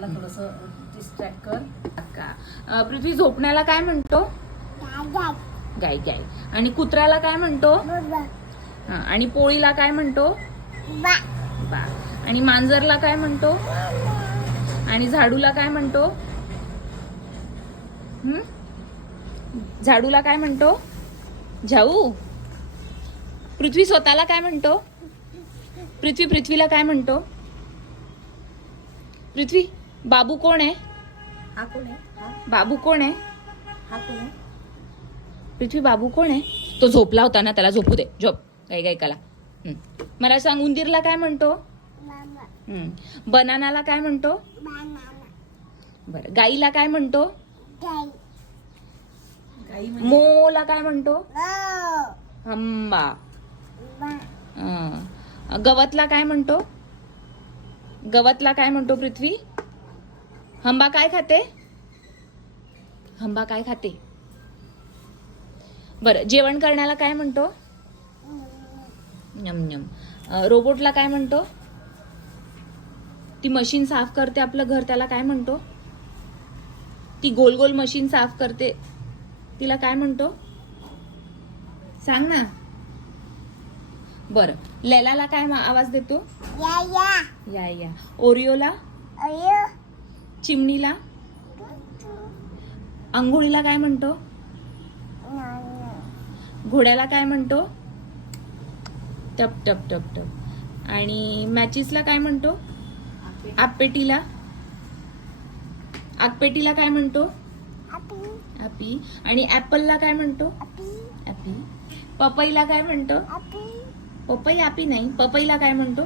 त्याला थोडंसं डिस्ट्रॅक्ट कर. का पृथ्वी झोपण्याला काय म्हणतो? गाय गाय. आणि कुत्र्याला काय म्हणतो? हा. आणि पोळीला काय म्हणतो? बा. आणि मांजरला काय म्हणतो? आणि झाडूला काय म्हणतो? झाडूला काय म्हणतो? झाऊ. पृथ्वी स्वतःला काय म्हणतो? पृथ्वीला काय म्हणतो? पृथ्वी, बाबू कोण आहे? हा कोण आहे? बाबू कोण आहे? हा कोण आहे? पृथ्वी, बाबू कोण आहे? तो झोपला होता ना, त्याला झोपू दे. झोप. गाय गाय कला. मला सांग, उंदीरला काय म्हणतो? बनानाला काय म्हणतो? बरं. गाईला काय म्हणतो? मोला काय म्हणतो? हंबा. गवतला काय म्हणतो? गवतला काय म्हणतो पृथ्वी? हंबा काय खाते? हंबा काय खाते? बरं. जेवण करण्याला काय म्हणतो? नम नम. रोबोटला काय म्हणतो? ती मशीन साफ करते आपलं घर, त्याला काय म्हणतो? ती गोल गोल मशीन साफ करते, तिला काय म्हणतो? सांग ना. बरं. लैलाला काय आवाज देतो? या या. ओरिओला? चिमणीला? अंघोळीला काय म्हणतो? घोड्याला काय म्हणतो? टप टप टप टप. आणि मॅचिसला काय म्हणतो? आगपेटीला? आगपेटीला काय म्हणतो? अपी. आणि ऍपलला काय म्हणतो? अपी. पपईला काय म्हणतो? पपई आपी नाही. पपईला काय म्हणतो?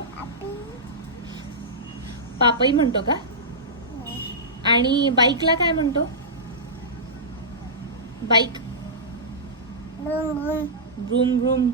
पापई म्हणतो का? आणि बाईकला काय म्हणतो? बाईक? Vroom broom.